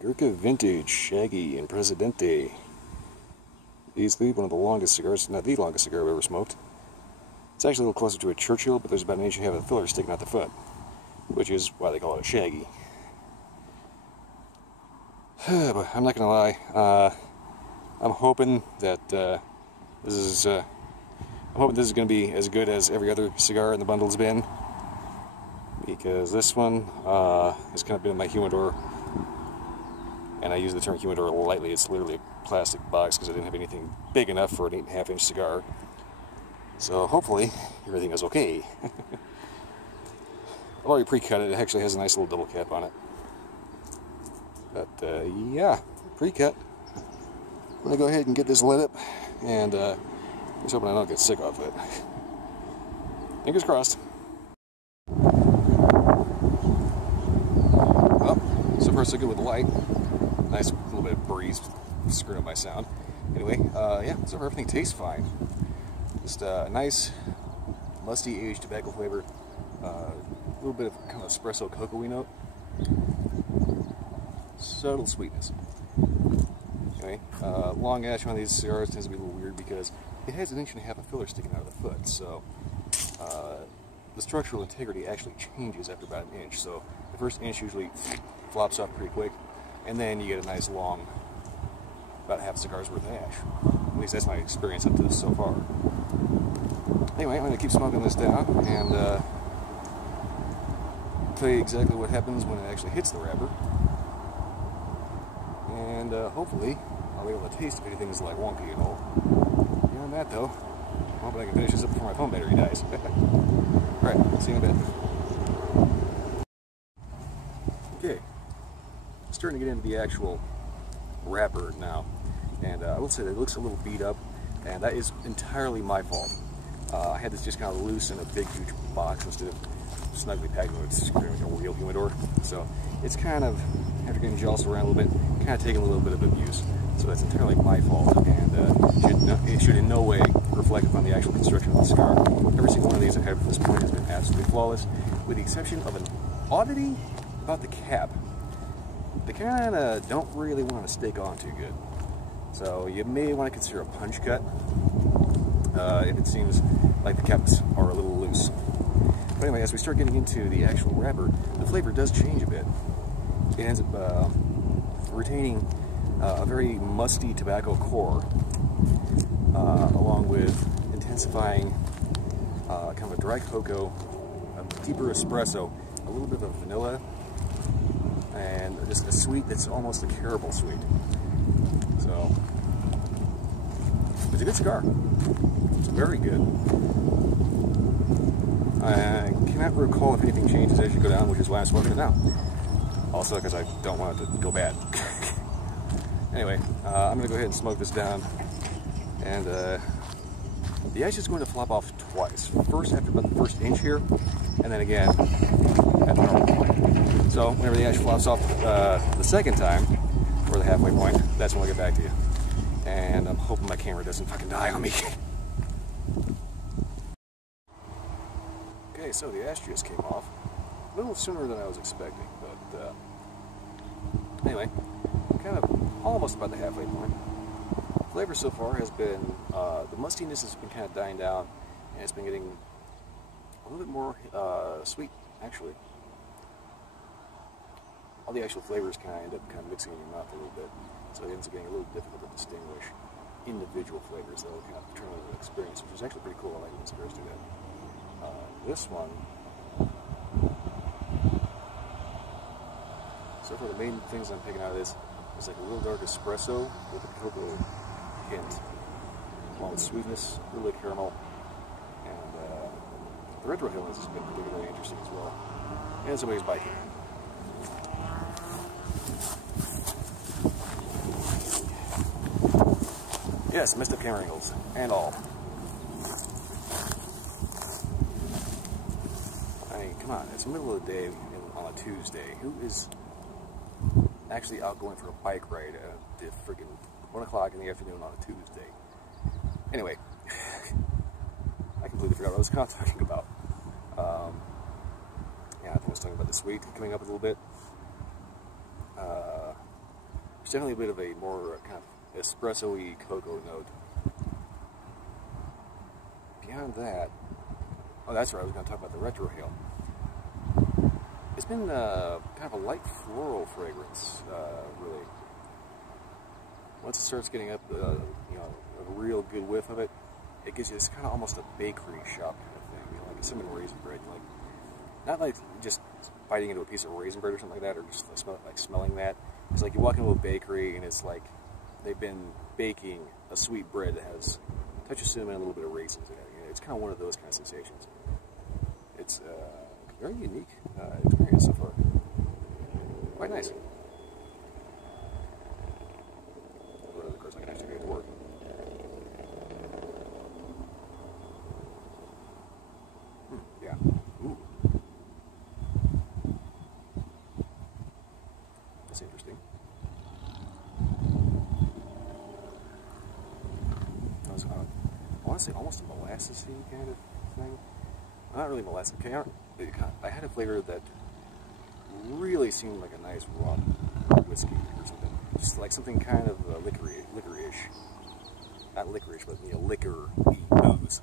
Gurkha Vintage, Shaggy, and Presidente. Easily one of the longest cigars, not the longest cigar I've ever smoked. It's actually a little closer to a Churchill, but there's about an inch and a half of filler sticking out the foot, which is why they call it a Shaggy. But I'm not gonna lie, I'm hoping that this is going to be as good as every other cigar in the bundle's been, because this one has kind of been in my humidor, and I use the term humidor lightly. It's literally a plastic box because I didn't have anything big enough for an 8.5-inch cigar. So hopefully everything is okay. I've already pre-cut it. It actually has a nice little double cap on it. But yeah, pre-cut. I'm going to go ahead and get this lit up, and just hoping I don't get sick off of it. Fingers crossed. Well, so far so good with the light. Nice little bit of breeze screwing up my sound. Anyway, yeah, so far everything tastes fine. Just a nice, musty aged tobacco flavor. A little bit of kind of espresso cocoa-y note. Subtle sweetness. Anyway, long ash on these cigars tends to be a little weird because it has an inch and a half of filler sticking out of the foot, so the structural integrity actually changes after about an inch. So the first inch usually flops off pretty quick, and then you get a nice long, about half a cigar's worth of ash. At least that's my experience up to this so far. Anyway, I'm going to keep smoking this down and tell you exactly what happens when it actually hits the wrapper. And hopefully I'll be able to taste if anything's like wonky at all. Beyond that though, I'm hoping I can finish this up before my phone battery dies. Alright, see you in a bit. Okay, starting to get into the actual wrapper now. And I will say that it looks a little beat up, and that is entirely my fault. I had this just kind of loose in a big huge box instead of snugly packed with like a real humidor. So it's kind of, after getting jostled around a little bit, kind of taking a little bit of abuse. So that's entirely my fault, and it should in no way reflect upon the actual construction of the cigar. Every single one of these I've had at this point has been absolutely flawless, with the exception of an oddity about the cap. They kind of don't really want to stick on too good. So you may want to consider a punch cut if it seems like the caps are a little loose. But anyway, as we start getting into the actual wrapper, the flavor does change a bit. It ends up retaining a very musty tobacco core, along with intensifying kind of a dry cocoa, a deeper espresso, a little bit of vanilla, and just a sweet that's almost a caramel sweet. So, it's a good cigar. It's very good. I cannot recall if anything changes as you go down, which is why I'm smoking it now. Also, because I don't want it to go bad. Anyway, I'm going to go ahead and smoke this down. And the ash is going to flop off twice. First after about the first inch here, and then again at the normal point. So whenever the ash flops off the second time, or the halfway point, that's when I'll get back to you. And I'm hoping my camera doesn't fucking die on me. Okay, so the ash just came off. A little sooner than I was expecting, but anyway, kind of almost about the halfway point. Flavor so far has been, the mustiness has been kind of dying down, and it's been getting a little bit more sweet, actually. All the actual flavors kind of end up kind of mixing in your mouth a little bit, so it ends up getting a little difficult to distinguish individual flavors. They'll kind of turn into an experience, which is actually pretty cool. I like when cigars do that. This one, so far the main things I'm picking out of this is like a little dark espresso with a cocoa hint, along with sweetness, a little bit of caramel, and the retro fillings has been particularly interesting as well. And somebody's biking. Yes, messed up camera angles and all. I mean, come on, it's the middle of the day on a Tuesday. Who is actually out going for a bike ride at the freaking 1 o'clock in the afternoon on a Tuesday? Anyway, I completely forgot what I was kind of talking about. Yeah, I think I was talking about the sweet coming up a little bit. There's definitely a bit of a more kind of espresso-y cocoa note. Beyond that, oh, that's right, I was going to talk about the retrohale. It's been kind of a light floral fragrance, really. Once it starts getting up, you know, a real good whiff of it, it gives you this kind of almost a bakery shop kind of thing, you know, like a cinnamon raisin bread, like not like just biting into a piece of raisin bread or something like that, or just like smelling that. It's like you walk into a bakery and it's like they've been baking a sweet bread that has a touch of cinnamon and a little bit of raisins in it. It's kind of one of those kind of sensations. It's a very unique experience so far. Quite nice. Of course, I can actually get to work. Yeah. Ooh. That's interesting. That was, I want to say almost a molasses-y kind of thing. Not really molasses. Okay, I had a flavor that really seemed like a nice rum whiskey or something. Just like something kind of licorice. Not licorice, but you know, liquor-y booze.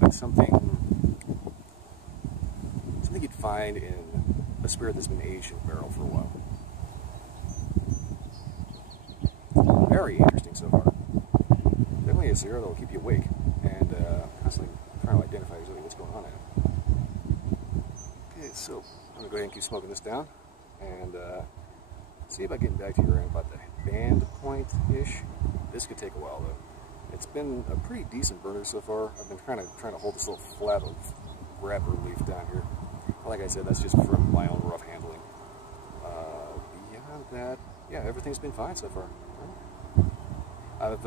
Like something you'd find in a spirit that's been aged in a barrel for a while. Very interesting so far. Definitely a cigar that will keep you awake and constantly trying to identify exactly what's going on in it. Okay, so I'm going to go ahead and keep smoking this down and see about getting back to you around about the band point-ish. This could take a while though. It's been a pretty decent burner so far. I've been trying to hold this little flap of wrapper leaf down here. Like I said, that's just from my own rough handling. Beyond that, yeah, everything's been fine so far. I've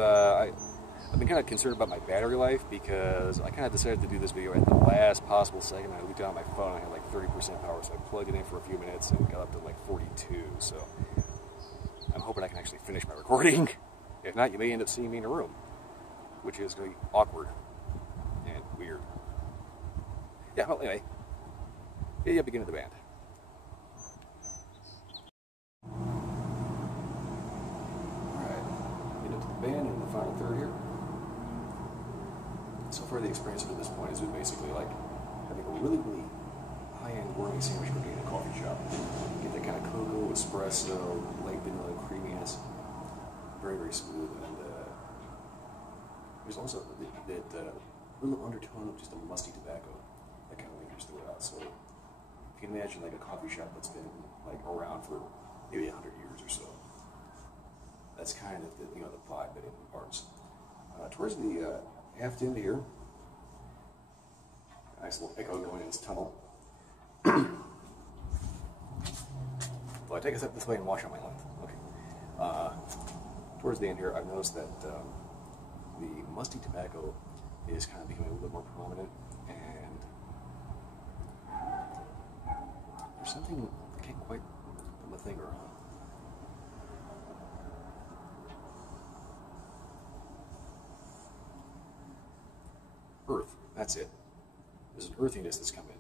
been kind of concerned about my battery life because I kind of decided to do this video at the last possible second. I looked down at my phone, I had like 30% power, so I plugged it in for a few minutes and got up to like 42. So I'm hoping I can actually finish my recording. If not, you may end up seeing me in a room, which is going to be awkward and weird. Yeah, well, anyway, yeah, beginning of the band. Alright, get into the band in the final third here. So far, the experience up to this point has been basically like having a really, really high-end gourmet sandwich cooking in a coffee shop. You get that kind of cocoa, espresso, light vanilla creaminess. Very, very smooth. And there's also that little undertone of just a musty tobacco that kind of lingers throughout. So you can imagine like a coffee shop that's been like around for maybe 100 years or so. That's kind of the, you know, the vibe that it imparts. Towards the half end here, nice little echo going in this tunnel. Well, I take a step this way and wash out my length. Okay. Towards the end here, I've noticed that the musty tobacco is kind of becoming a little bit more prominent, and there's something I can't quite put my finger on. Earth, that's it. There's an earthiness that's come in.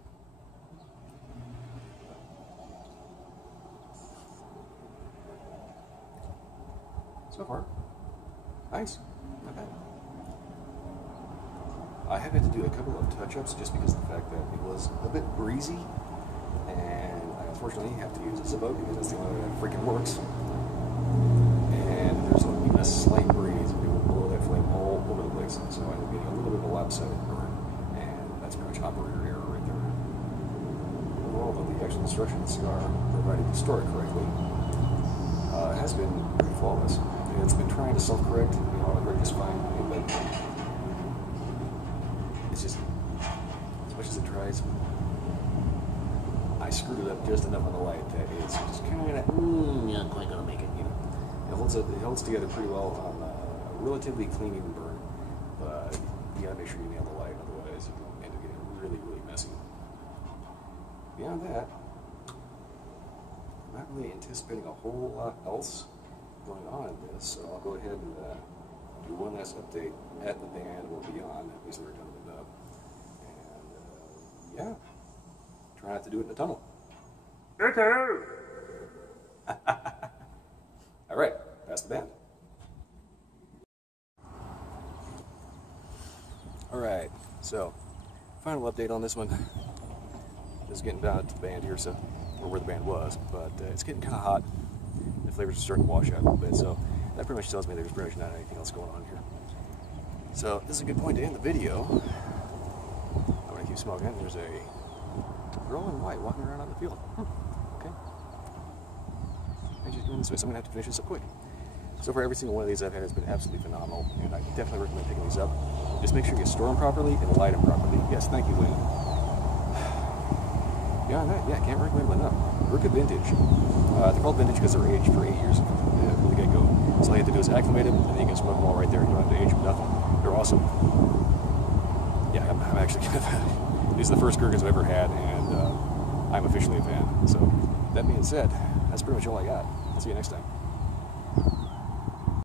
So far, nice, not bad. I have had to do a couple of touch-ups just because of the fact that it was a bit breezy, and I unfortunately have to use a Zippo because that's the only way that freaking works. And there's even a slight breeze, and it will blow that flame all over the place, so I end up getting a little bit of a lopsided burn, and that's pretty much operator error right there. Overall, though, the actual instruction of the cigar, provided you store it correctly, has been pretty flawless. It's been trying to self-correct, you know, autocorrect just fine, but it's just, as much as it tries, I screwed it up just enough on the light that it's just kind of, not quite gonna make it, you know. It holds together pretty well on a relatively clean even burn, but you gotta make sure you nail the light, otherwise you can end up getting really, really messy. Beyond that, I'm not really anticipating a whole lot else going on in this, so I'll go ahead and do one last update at the band or beyond, as they're done with it up. And yeah, try not to do it in the tunnel. All right. the band. Alright, so final update on this one. This is getting down to the band here, so, or where the band was, but it's getting kind of hot. The flavors are starting to wash out a little bit, so that pretty much tells me there's pretty much not anything else going on here. So this is a good point to end the video. I'm going to keep smoking. There's a girl in white walking around on the field. Okay. And she's going this way, so I'm going to have to finish this up quick. So far, every single one of these I've had has been absolutely phenomenal, and I definitely recommend picking these up. Just make sure you store them properly and light them properly. Yes, thank you, Lynn. Beyond that, yeah, I can't recommend them enough. Gurkha Vintage. They're called vintage because they're aged for 8 years from the get-go. So all you have to do is acclimate them, and then you can smoke them all right there. You don't have to age them, nothing. They're awesome. Yeah, I'm actually kind of... These are the first Gurkhas I've ever had, and I'm officially a fan. So, that being said, that's pretty much all I got. I'll see you next time.